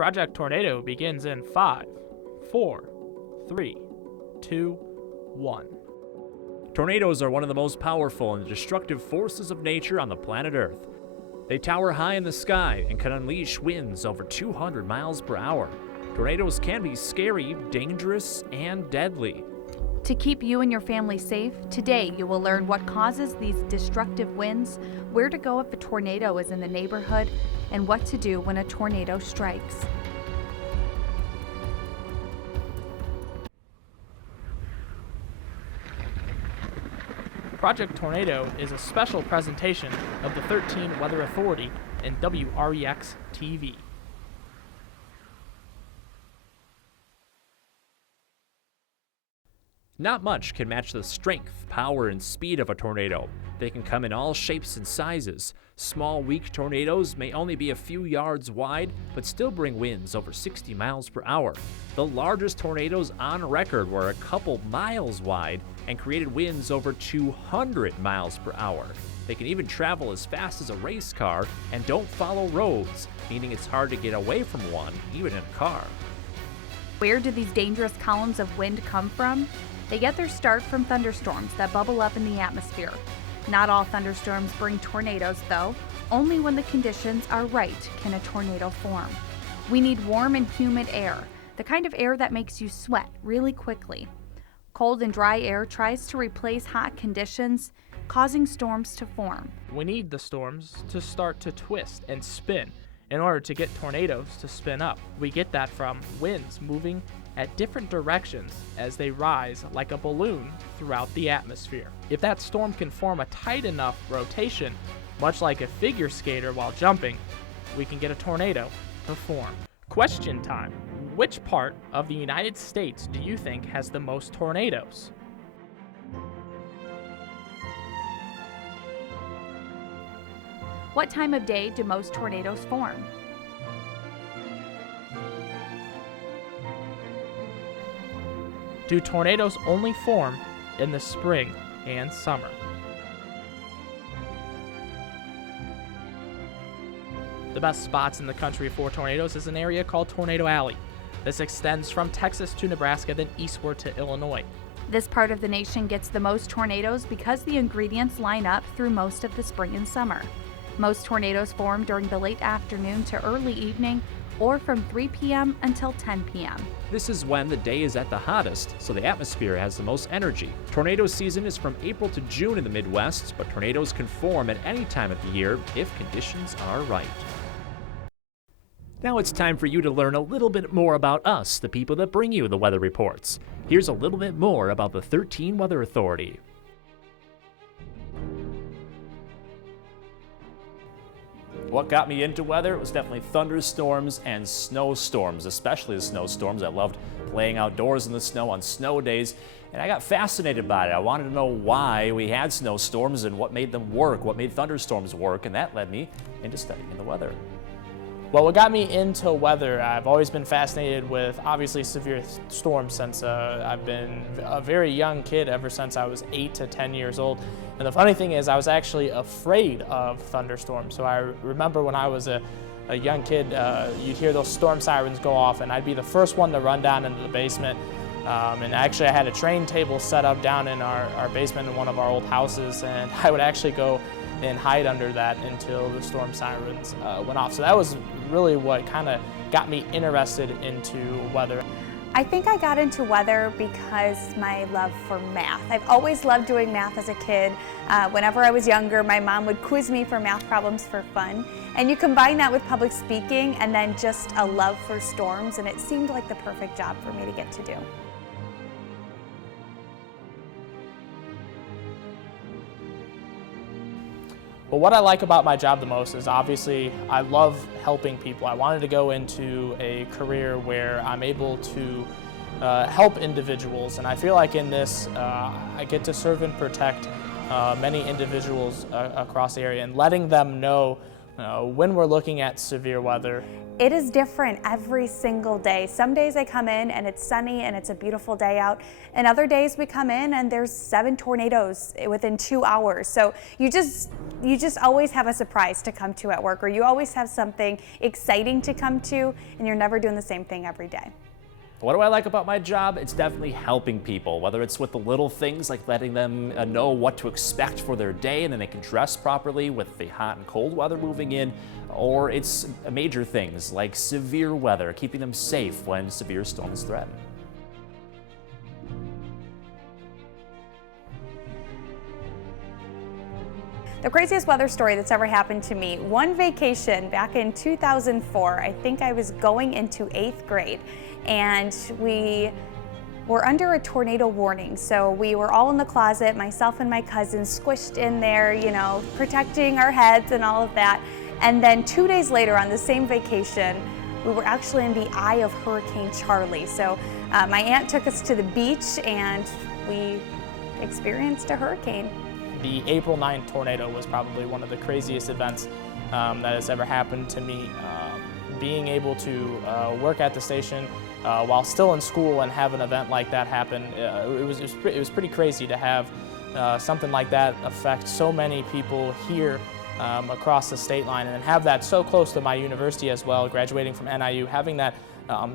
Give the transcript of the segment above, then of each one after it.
Project Tornado begins in 5, 4, 3, 2, 1. Tornadoes are one of the most powerful and destructive forces of nature on the planet Earth. They tower high in the sky and can unleash winds over 200 miles per hour. Tornadoes can be scary, dangerous, and deadly. To keep you and your family safe, today you will learn what causes these destructive winds, where to go if a tornado is in the neighborhood, and what to do when a tornado strikes. Project Tornado is a special presentation of the 13 Weather Authority and WREX TV. Not much can match the strength, power, and speed of a tornado. They can come in all shapes and sizes. Small, weak tornadoes may only be a few yards wide, but still bring winds over 60 miles per hour. The largest tornadoes on record were a couple miles wide and created winds over 200 miles per hour. They can even travel as fast as a race car and don't follow roads, meaning it's hard to get away from one, even in a car. Where do these dangerous columns of wind come from? They get their start from thunderstorms that bubble up in the atmosphere. Not all thunderstorms bring tornadoes, though. Only when the conditions are right can a tornado form. We need warm and humid air, the kind of air that makes you sweat really quickly. Cold and dry air tries to replace hot conditions, causing storms to form. We need the storms to start to twist and spin in order to get tornadoes to spin up. We get that from winds moving at different directions as they rise like a balloon throughout the atmosphere. If that storm can form a tight enough rotation, much like a figure skater while jumping, we can get a tornado to form. Question time. Which part of the United States do you think has the most tornadoes? What time of day do most tornadoes form? Do tornadoes only form in the spring and summer? The best spots in the country for tornadoes is an area called Tornado Alley. This extends from Texas to Nebraska, then eastward to Illinois. This part of the nation gets the most tornadoes because the ingredients line up through most of the spring and summer. Most tornadoes form during the late afternoon to early evening, or from 3 p.m. until 10 p.m. This is when the day is at the hottest, so the atmosphere has the most energy. Tornado season is from April to June in the Midwest, but tornadoes can form at any time of the year if conditions are right. Now it's time for you to learn a little bit more about us, the people that bring you the weather reports. Here's a little bit more about the 13 Weather Authority. What got me into weather was definitely thunderstorms and snowstorms, especially the snowstorms. I loved playing outdoors in the snow on snow days, and I got fascinated by it. I wanted to know why we had snowstorms and what made them work, what made thunderstorms work, and that led me into studying the weather. Well, what got me into weather, I've always been fascinated with obviously severe storms since I've been a very young kid ever since I was 8 to 10 years old. And the funny thing is I was actually afraid of thunderstorms. So I remember when I was a young kid, you'd hear those storm sirens go off and I'd be the first one to run down into the basement. And actually I had a train table set up down in our basement in one of our old houses, and I would actually go and hide under that until the storm sirens went off. So that was really what kind of got me interested into weather. I think I got into weather because my love for math. I've always loved doing math as a kid. Whenever I was younger, my mom would quiz me for math problems for fun. And you combine that with public speaking and then just a love for storms, and it seemed like the perfect job for me to get to do. Well, what I like about my job the most is obviously I love helping people. I wanted to go into a career where I'm able to help individuals, and I feel like in this I get to serve and protect many individuals across the area, and letting them know when we're looking at severe weather, it is different every single day. Some days I come in and it's sunny and it's a beautiful day out, and other days we come in and there's 7 tornadoes within 2 hours. So you just always have a surprise to come to at work, or you always have something exciting to come to, and you're never doing the same thing every day. What do I like about my job? It's definitely helping people, whether it's with the little things like letting them know what to expect for their day and then they can dress properly with the hot and cold weather moving in, or it's major things like severe weather, keeping them safe when severe storms threaten. The craziest weather story that's ever happened to me, one vacation back in 2004, I think I was going into 8th grade, and we were under a tornado warning. So we were all in the closet, myself and my cousins squished in there, you know, protecting our heads and all of that. And then 2 days later on the same vacation, we were actually in the eye of Hurricane Charlie. So my aunt took us to the beach and we experienced a hurricane. The April 9th tornado was probably one of the craziest events that has ever happened to me. Being able to work at the station while still in school and have an event like that happen, it was pretty crazy to have something like that affect so many people here across the state line, and have that so close to my university as well, graduating from NIU, having that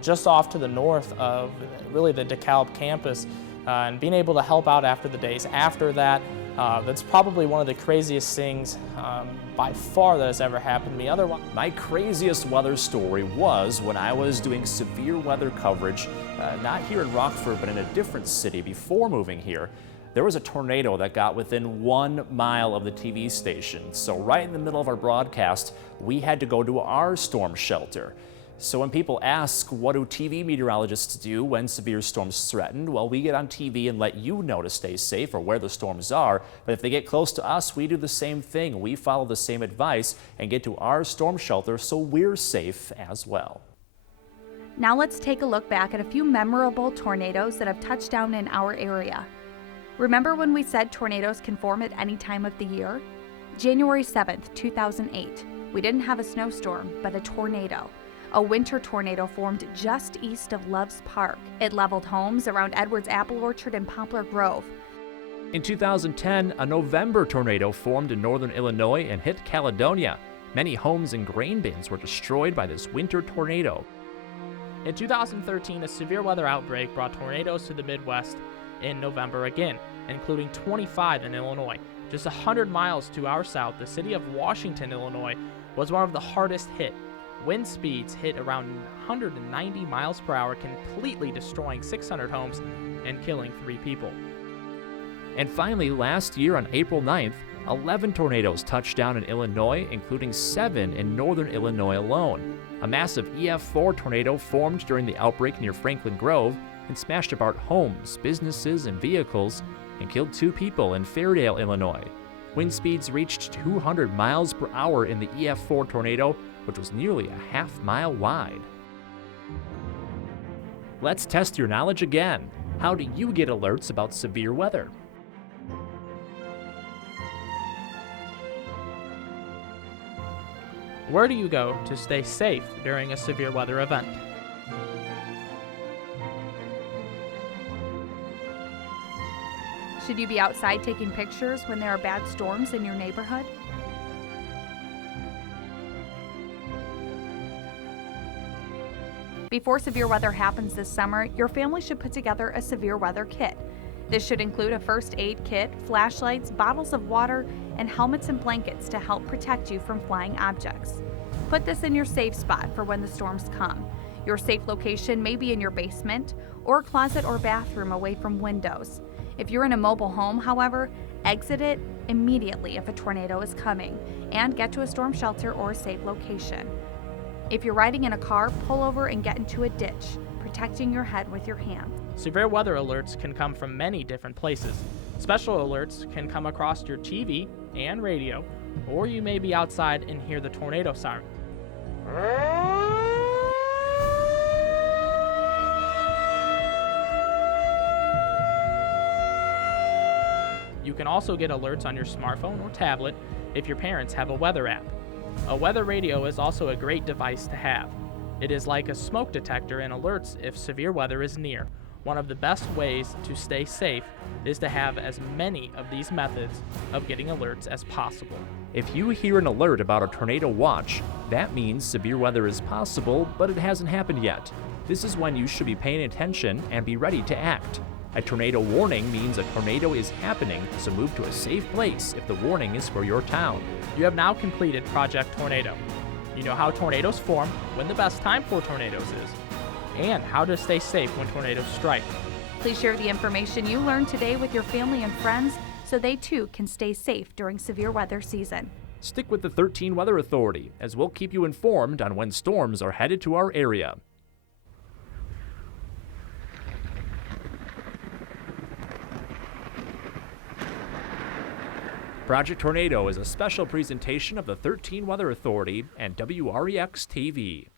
just off to the north of really the DeKalb campus, and being able to help out after the days after that. That's probably one of the craziest things by far that has ever happened to me. My craziest weather story was when I was doing severe weather coverage, not here in Rockford, but in a different city before moving here. There was a tornado that got within 1 mile of the TV station. So right in the middle of our broadcast, we had to go to our storm shelter. So when people ask, what do TV meteorologists do when severe storms threaten? Well, we get on TV and let you know to stay safe or where the storms are. But if they get close to us, we do the same thing. We follow the same advice and get to our storm shelter so we're safe as well. Now let's take a look back at a few memorable tornadoes that have touched down in our area. Remember when we said tornadoes can form at any time of the year? January 7th, 2008. We didn't have a snowstorm, but a tornado. A winter tornado formed just east of Loves Park. It leveled homes around Edwards Apple Orchard and Poplar Grove. In 2010, a November tornado formed in northern Illinois and hit Caledonia. Many homes and grain bins were destroyed by this winter tornado. In 2013, a severe weather outbreak brought tornadoes to the Midwest in November again, including 25 in Illinois. Just 100 miles to our south, the city of Washington, Illinois, was one of the hardest hit. Wind speeds hit around 190 miles per hour, completely destroying 600 homes and killing 3 people. And finally, last year on April 9th, 11 tornadoes touched down in Illinois, including 7 in northern Illinois alone. A massive EF4 tornado formed during the outbreak near Franklin Grove and smashed apart homes, businesses, and vehicles, and killed 2 people in Fairdale, Illinois. Wind speeds reached 200 miles per hour in the EF4 tornado, which was nearly a half-mile wide. Let's test your knowledge again. How do you get alerts about severe weather? Where do you go to stay safe during a severe weather event? Should you be outside taking pictures when there are bad storms in your neighborhood? Before severe weather happens this summer, your family should put together a severe weather kit. This should include a first aid kit, flashlights, bottles of water, and helmets and blankets to help protect you from flying objects. Put this in your safe spot for when the storms come. Your safe location may be in your basement or closet or bathroom away from windows. If you're in a mobile home, however, exit it immediately if a tornado is coming and get to a storm shelter or a safe location. If you're riding in a car, pull over and get into a ditch, protecting your head with your hands. Severe weather alerts can come from many different places. Special alerts can come across your TV and radio, or you may be outside and hear the tornado siren. You can also get alerts on your smartphone or tablet if your parents have a weather app. A weather radio is also a great device to have. It is like a smoke detector and alerts if severe weather is near. One of the best ways to stay safe is to have as many of these methods of getting alerts as possible. If you hear an alert about a tornado watch, that means severe weather is possible, but it hasn't happened yet. This is when you should be paying attention and be ready to act. A tornado warning means a tornado is happening, so move to a safe place if the warning is for your town. You have now completed Project Tornado. You know how tornadoes form, when the best time for tornadoes is, and how to stay safe when tornadoes strike. Please share the information you learned today with your family and friends so they too can stay safe during severe weather season. Stick with the 13 Weather Authority, as we'll keep you informed on when storms are headed to our area. Project Tornado is a special presentation of the 13 Weather Authority and WREX TV.